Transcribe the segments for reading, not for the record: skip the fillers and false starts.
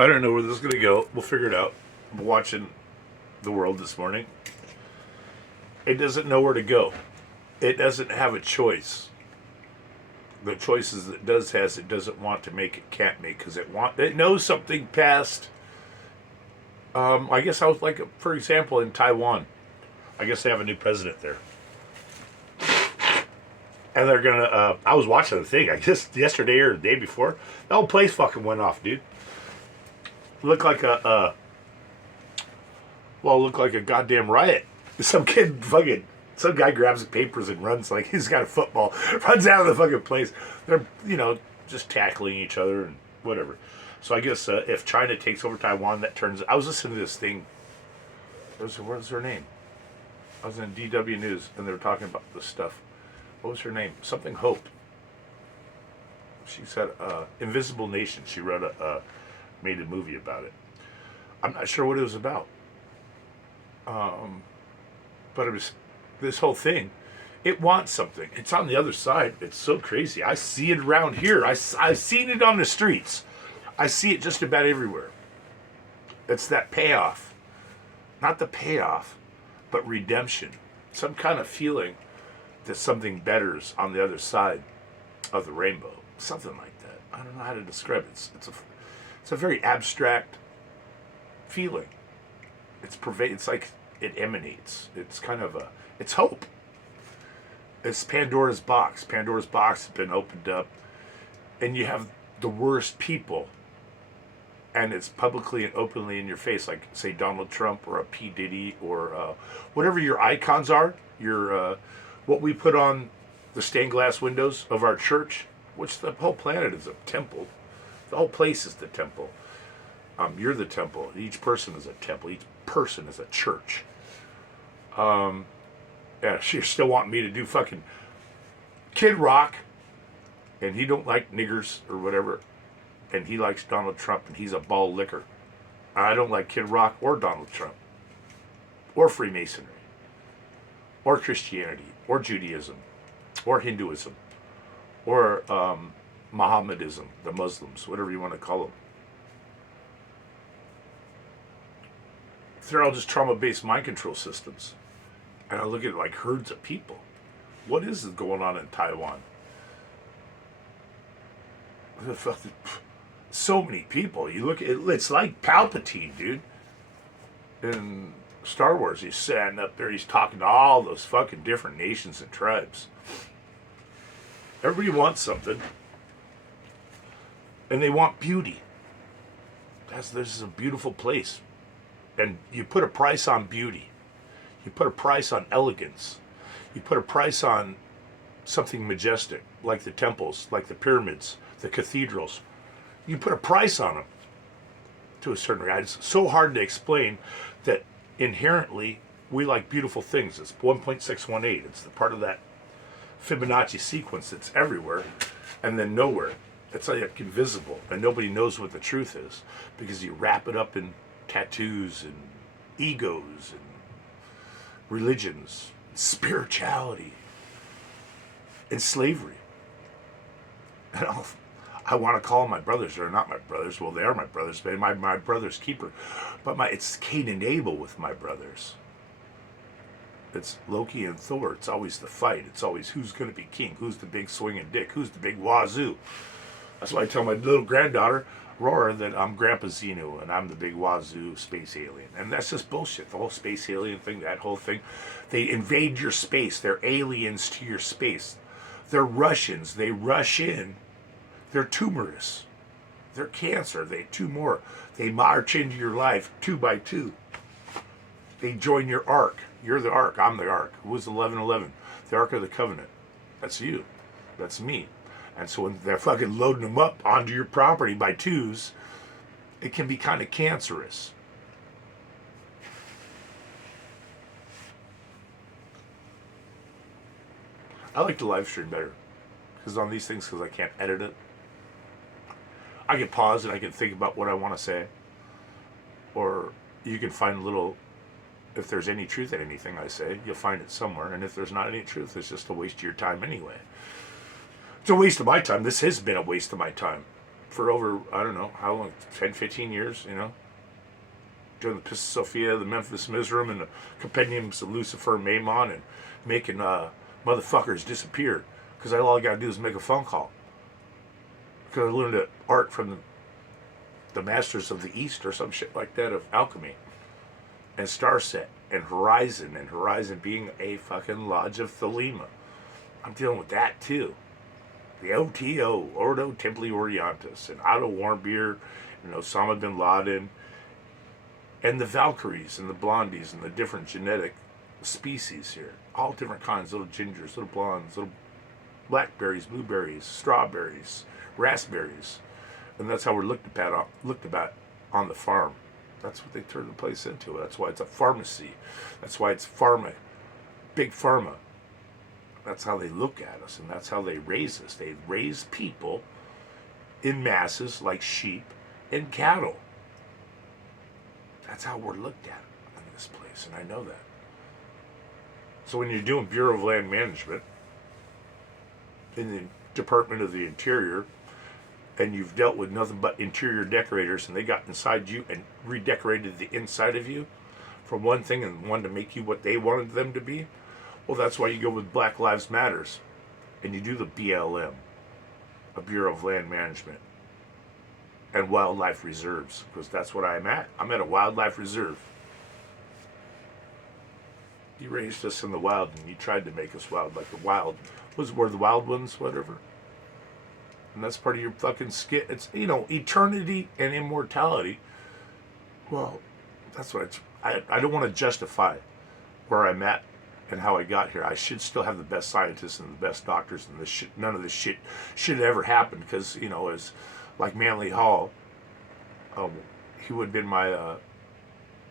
I don't know where this is going to go. We'll figure it out. I'm watching the world this morning. It doesn't know where to go. It doesn't have a choice. The choices it does has, it doesn't want to make, it can't make, because it knows something past. I guess I was like, for example, in Taiwan. I guess they have a new president there. And they're gonna. I was watching the thing. I guess yesterday or the day before, the whole place fucking went off, dude. Looked like looked like a goddamn riot. Some guy grabs the papers and runs like he's got a football, runs out of the fucking place. They're just tackling each other and whatever. So I guess if China takes over Taiwan, that turns. I was listening to this thing. What was her name? I was in DW News and they were talking about this stuff. What was her name? Something Hope. She said, Invisible Nation. She wrote made a movie about it. I'm not sure what it was about. But it was this whole thing. It wants something. It's on the other side. It's so crazy. I see it around here. I've seen it on the streets. I see it just about everywhere. It's that payoff. Not the payoff, but redemption. Some kind of feeling that something better's on the other side of the rainbow. Something like that. I don't know how to describe it. It's a very abstract feeling. It's like it emanates. It's kind of it's hope. It's Pandora's box. Pandora's box has been opened up, and you have the worst people, and it's publicly and openly in your face, like say Donald Trump or a P. Diddy or whatever your icons are. Your what we put on the stained glass windows of our church, which the whole planet is a temple. The whole place is the temple. You're the temple. Each person is a temple. Each person is a church. Yeah, she's still wanting me to do fucking Kid Rock, and he don't like niggers or whatever, and he likes Donald Trump, and he's a ball licker. I don't like Kid Rock or Donald Trump, or Freemasonry, or Christianity, or Judaism, or Hinduism, or Mohammedism, the Muslims, whatever you want to call them. They're all just trauma-based mind control systems. And I look at it like herds of people. What is going on in Taiwan? So many people. You look at it, it's like Palpatine, dude. In Star Wars, he's standing up there, he's talking to all those fucking different nations and tribes. Everybody wants something. And they want beauty. This is a beautiful place. And you put a price on beauty. You put a price on elegance. You put a price on something majestic, like the temples, like the pyramids, the cathedrals. You put a price on them to a certain degree. It's so hard to explain that inherently we like beautiful things. It's 1.618. It's the part of that Fibonacci sequence that's everywhere and then nowhere. It's like invisible, and nobody knows what the truth is because you wrap it up in tattoos and egos and religions, spirituality, and slavery. And I want to call them my brothers. They're not my brothers. Well, they are my brothers, but my brother's keeper. But it's Cain and Abel with my brothers. It's Loki and Thor. It's always the fight. It's always who's going to be king, who's the big swinging dick, who's the big wazoo. That's why I tell my little granddaughter, Aurora, that I'm Grandpa Xenu and I'm the big wazoo space alien. And that's just bullshit. The whole space alien thing, that whole thing. They invade your space. They're aliens to your space. They're Russians. They rush in. They're tumorous. They're cancer. They tumor. They march into your life 2 by 2. They join your ark. You're the ark. I'm the ark. Who was 1111? The Ark of the Covenant. That's you. That's me. And so when they're fucking loading them up onto your property by twos, it can be kind of cancerous. I like to live stream better. Because on these things, because I can't edit it, I can pause and I can think about what I want to say. Or you can find a little, if there's any truth in anything I say, you'll find it somewhere. And if there's not any truth, it's just a waste of your time anyway. It's a waste of my time. This has been a waste of my time. for over, I don't know, how long, 10, 15 years, doing the Pistis Sophia, the Memphis Mizraim, and the Compendiums of Lucifer Maimon, and making motherfuckers disappear. Because all I got to do is make a phone call. Because I learned art from the masters of the East or some shit like that of alchemy. And Starset, and Horizon being a fucking lodge of Thelema. I'm dealing with that too. The OTO, Ordo Templi Orientis, and Otto Warmbier, and Osama bin Laden, and the Valkyries, and the Blondies, and the different genetic species here. All different kinds, little gingers, little blondes, little blackberries, blueberries, strawberries, raspberries. And that's how we're looked about on the farm. That's what they turned the place into. That's why it's a pharmacy. That's why it's pharma, big pharma. That's how they look at us, and that's how they raise us. They raise people in masses like sheep and cattle. That's how we're looked at in this place, and I know that. So when you're doing Bureau of Land Management in the Department of the Interior, and you've dealt with nothing but interior decorators, and they got inside you and redecorated the inside of you for one thing and wanted to make you what they wanted them to be, well, that's why you go with Black Lives Matters, and you do the BLM, a Bureau of Land Management, and wildlife reserves, because that's what I'm at. I'm at a wildlife reserve. You raised us in the wild, and you tried to make us wild, like the wild, were the wild ones, whatever. And that's part of your fucking skit. It's, eternity and immortality. Well, that's what I don't want to justify where I'm at and how I got here. I should still have the best scientists and the best doctors, and none of this shit should have ever happened, because, as like Manly Hall, he would have been my,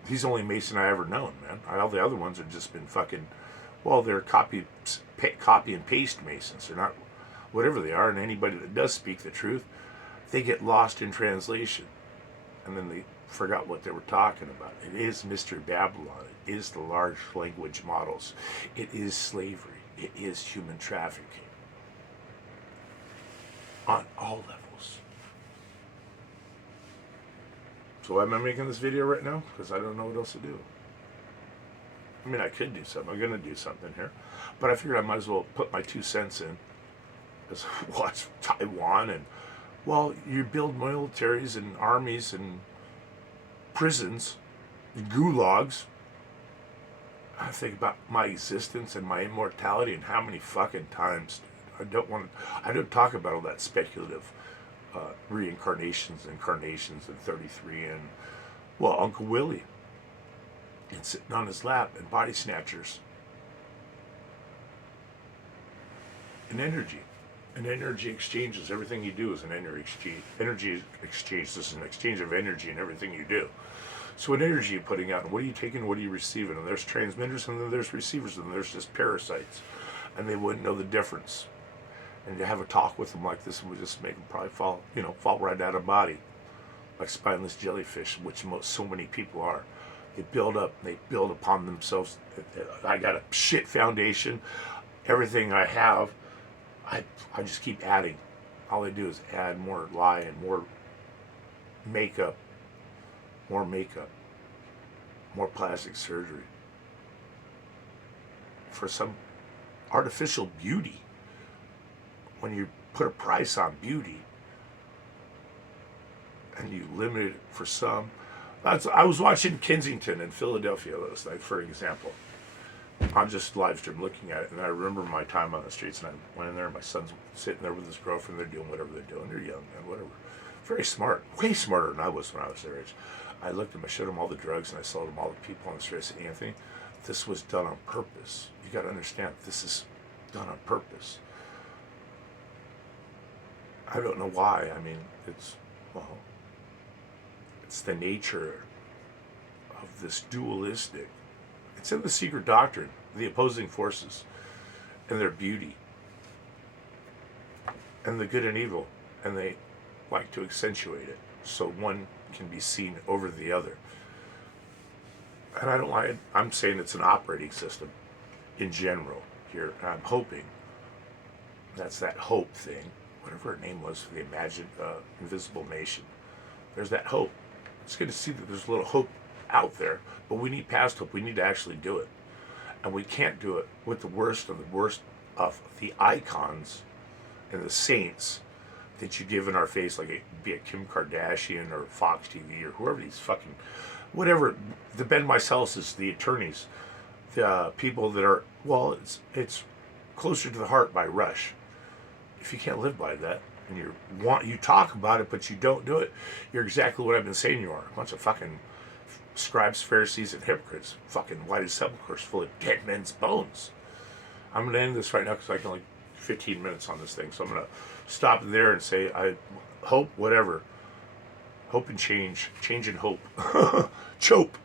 he's the only Mason I ever known, man. All the other ones have just been fucking, well, they're copy and paste Masons. They're not whatever they are, and anybody that does speak the truth, they get lost in translation. And then they forgot what they were talking about. It is Mr. Babylon. It is the large language models. It is slavery. It is human trafficking. On all levels. So why am I making this video right now? Because I don't know what else to do. I mean, I could do something. I'm going to do something here. But I figured I might as well put my 2 cents in. Because watch Taiwan, and, well, you build militaries and armies and prisons, and gulags. I think about my existence and my immortality and how many fucking times, dude. I don't talk about all that speculative reincarnations, incarnations, and 33, and, well, Uncle Willie, and sitting on his lap, and body snatchers, and energy. And energy exchanges. Everything you do is an energy exchange. Energy exchange. This is an exchange of energy in everything you do. So what energy are you putting out? And what are you taking? What are you receiving? And there's transmitters, and then there's receivers, and there's just parasites. And they wouldn't know the difference. And to have a talk with them like this would just make them probably fall right out of body. Like spineless jellyfish, which so many people are. They build upon themselves. I got a shit foundation. Everything I have, I just keep adding. All I do is add more lie and more makeup, more plastic surgery for some artificial beauty. When you put a price on beauty and you limit it for some, I was watching Kensington in Philadelphia last night, for example. I'm just live stream looking at it, and I remember my time on the streets, and I went in there, and my son's sitting there with his girlfriend. They're doing whatever they're doing. They're young, man, whatever. Very smart, way smarter than I was when I was their age. I looked at them, I showed them all the drugs, and I showed them all the people on the street. I said, Anthony, this was done on purpose. You got to understand, this is done on purpose. I don't know why. I mean, it's the nature of this dualistic. It's in the secret doctrine, the opposing forces, and their beauty, and the good and evil, and they like to accentuate it so one can be seen over the other. And I don't like it. I'm saying it's an operating system in general here. And I'm hoping that's that hope thing. whatever her name was for the imagined invisible nation. There's that hope. It's good to see that there's a little hope out there, but we need past hope. We need to actually do it. And we can't do it with the worst of the worst of the icons and the saints that you give in our face, like be it Kim Kardashian or Fox TV or whoever these fucking, whatever, the Ben Mycells, the attorneys, the people that are, well, it's Closer to the Heart by Rush. If you can't live by that, and you talk about it, but you don't do it, you're exactly what I've been saying you are. A bunch of fucking scribes, Pharisees, and hypocrites. Fucking whited sepulchres full of dead men's bones. I'm going to end this right now because I can only 15 minutes on this thing. So I'm going to stop there and say, I hope, whatever. Hope and change. Change and hope. Chope.